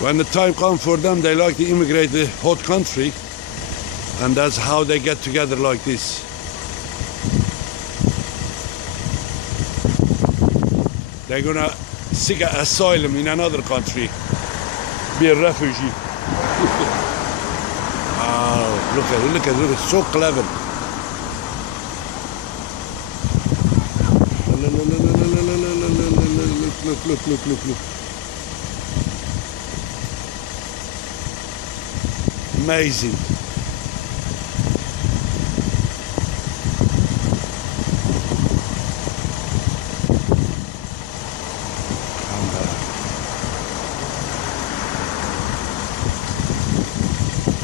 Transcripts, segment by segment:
When the time comes for them, they like to immigrate the hot country, and that's how they get together like this. They're gonna seek asylum in another country, be a refugee. Oh, look at it, look at it, it's so clever. Look. Amazing.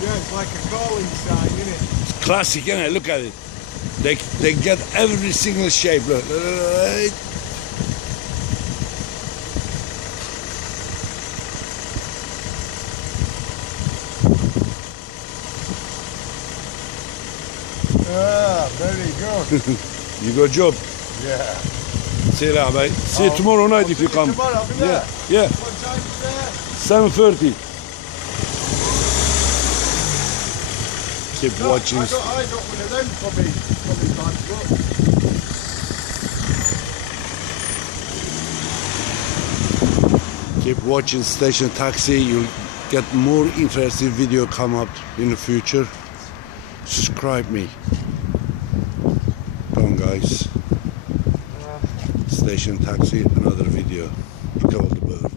Yeah, it's like a calling sign, isn't it? It's classic, isn't it? Look at it. They get every single shape. Look. Ah, very good. You got a job. Yeah. See you later, mate. See you tomorrow night if you come. Tomorrow, I'll be there. Yeah. What time is there? 7:30. Keep watching. I got one of them coming back, look. Keep watching Station Taxi. You'll get more interesting video come up in the future. Subscribe me. Come on, guys. Station Taxi, another video. Look at all the birds.